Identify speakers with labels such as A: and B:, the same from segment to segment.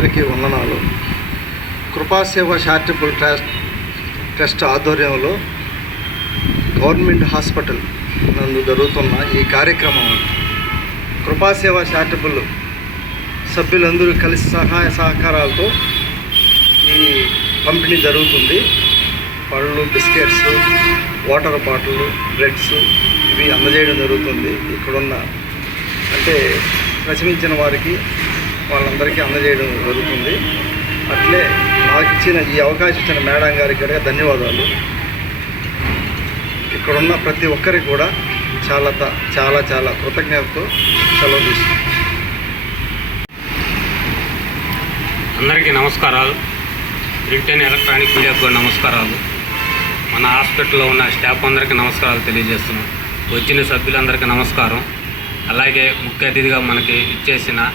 A: అందరికీ వందనాలు. Kripaseva charitable trust trust government government hospital నందు జరుగుతున్న ఈ కార్యక్రమం కృపాసేవ చారిటబుల్ సభ్యులందరూ కలిసి సహాయ సహకారాలతో ఈ పంపిణీ జరుగుతుంది. పళ్ళు బిస్కెట్స్ వాటర్ బాటిల్ బ్రెడ్స్ ఇవి అందజేయడం జరుగుతుంది. ఇక్కడున్న అంటే ప్రశ్నించిన వారికి వాళ్ళందరికీ అందజేయడం జరుగుతుంది. అట్లే నాకు ఇచ్చిన ఈ అవకాశం ఇచ్చిన మేడం గారికి కూడా ధన్యవాదాలు. ఇక్కడున్న ప్రతి ఒక్కరికి కూడా చాలా త- చాలా చాలా కృతజ్ఞతతో సెలవు తీసుకుంటాం
B: అందరికీ నమస్కారాలు. ప్రింట్ ఎలక్ట్రానిక్ మీడియాకు కూడా నమస్కారాలు. మన హాస్పిటల్లో ఉన్న స్టాఫ్ అందరికీ నమస్కారాలు తెలియజేస్తున్నాం. వచ్చిన సభ్యులందరికీ నమస్కారం. అలాగే ముఖ్య అతిథిగా మనకి ఇచ్చేసిన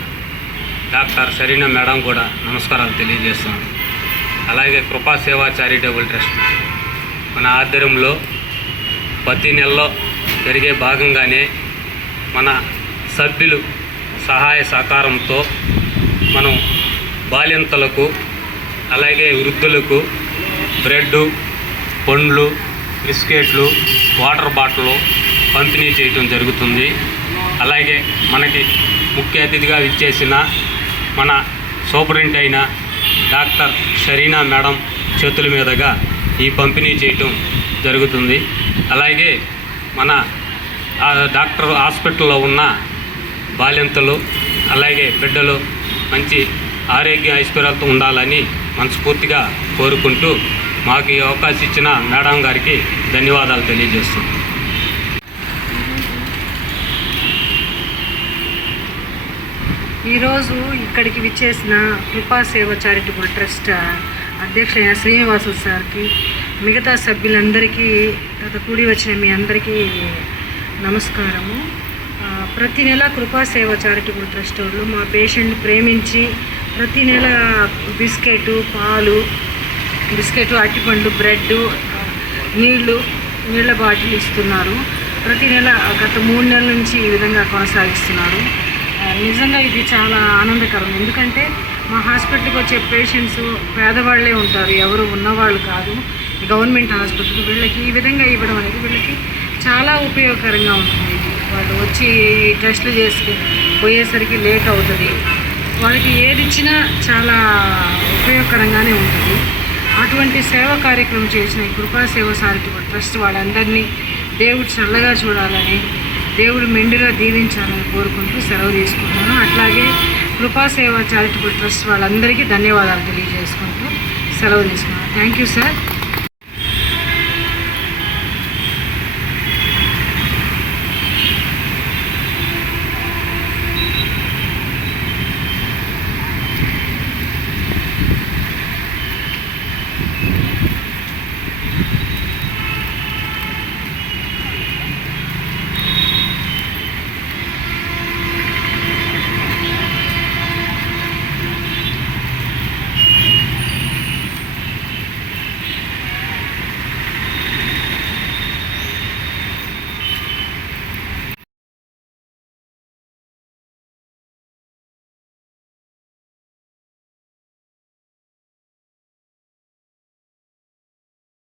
B: డాక్టర్ సరీనా మేడం కూడా నమస్కారాలు తెలియజేస్తాను అలాగే కృపా సేవా చారిటబుల్ ట్రస్ట్. మన ఆధ్వర్యంలో ప్రతి నెలలో జరిగే భాగంగానే మన సభ్యులు సహాయ సహకారంతో మనం బాలింతలకు అలాగే వృద్ధులకు బ్రెడ్ పండ్లు బిస్కెట్లు వాటర్ బాటిల్ పంపిణీ చేయటం జరుగుతుంది. అలాగే మనకి ముఖ్య అతిథిగా ఇచ్చేసిన మన సూపరింట్ అయిన డాక్టర్ షరీనా మేడం చేతుల మీదుగా ఈ పంపిణీ చేయటం జరుగుతుంది. అలాగే మన ఆ డాక్టర్ హాస్పిటల్లో ఉన్న బాలింతలు అలాగే బిడ్డలు మంచి ఆరోగ్య ఐశ్వర్యాలతో ఉండాలని మనస్ఫూర్తిగా కోరుకుంటూ మాకు ఈ అవకాశం ఇచ్చిన మేడం గారికి ధన్యవాదాలు తెలియజేస్తున్నాం.
C: ఈరోజు ఇక్కడికి విచ్చేసిన కృపా సేవ చారిటబుల్ ట్రస్ట్ అధ్యక్ష శ్రీనివాసు సార్కి మిగతా సభ్యులందరికీ గత కూడి వచ్చిన మీ అందరికీ నమస్కారము. ప్రతి నెల కృపా సేవ చారిటబుల్ ట్రస్ట్ వాళ్ళు మా పేషెంట్ ప్రేమించి ప్రతి నెల బిస్కెట్ పాలు బిస్కెట్ అట్టిపండు బ్రెడ్ నీళ్ళు నీళ్ళ బాటిల్ ఇస్తున్నారు. ప్రతి నెల గత మూడు నెలల నుంచి ఈ విధంగా కొనసాగిస్తున్నారు. నిజంగా ఇది చాలా ఆనందకరం. ఎందుకంటే మా హాస్పిటల్కి వచ్చే పేషెంట్స్ పేదవాళ్ళే ఉంటారు. ఎవరు ఉన్నవాళ్ళు కాదు. గవర్నమెంట్ హాస్పిటల్ వీళ్ళకి ఈ విధంగా ఇవ్వడం అనేది వీళ్ళకి చాలా ఉపయోగకరంగా ఉంటుంది. వాళ్ళు వచ్చి టెస్టులు చేసి పోయేసరికి లేట్ అవుతుంది. వాళ్ళకి ఏది ఇచ్చినా చాలా ఉపయోగకరంగానే ఉంటుంది. అటువంటి సేవా కార్యక్రమం చేసిన ఈ కృపా సేవ చారిటబుల్ ట్రస్ట్ వాళ్ళందరినీ దేవుడు చల్లగా చూడాలని దేవుడు మెండుగా దీవించాలని కోరుకుంటూ సెలవు తీసుకుంటున్నాను. అట్లాగే కృపా సేవ చారిటబుల్ ట్రస్ట్ వాళ్ళందరికీ ధన్యవాదాలు తెలియజేసుకుంటూ సెలవు తీసుకున్నాను. Thank you sir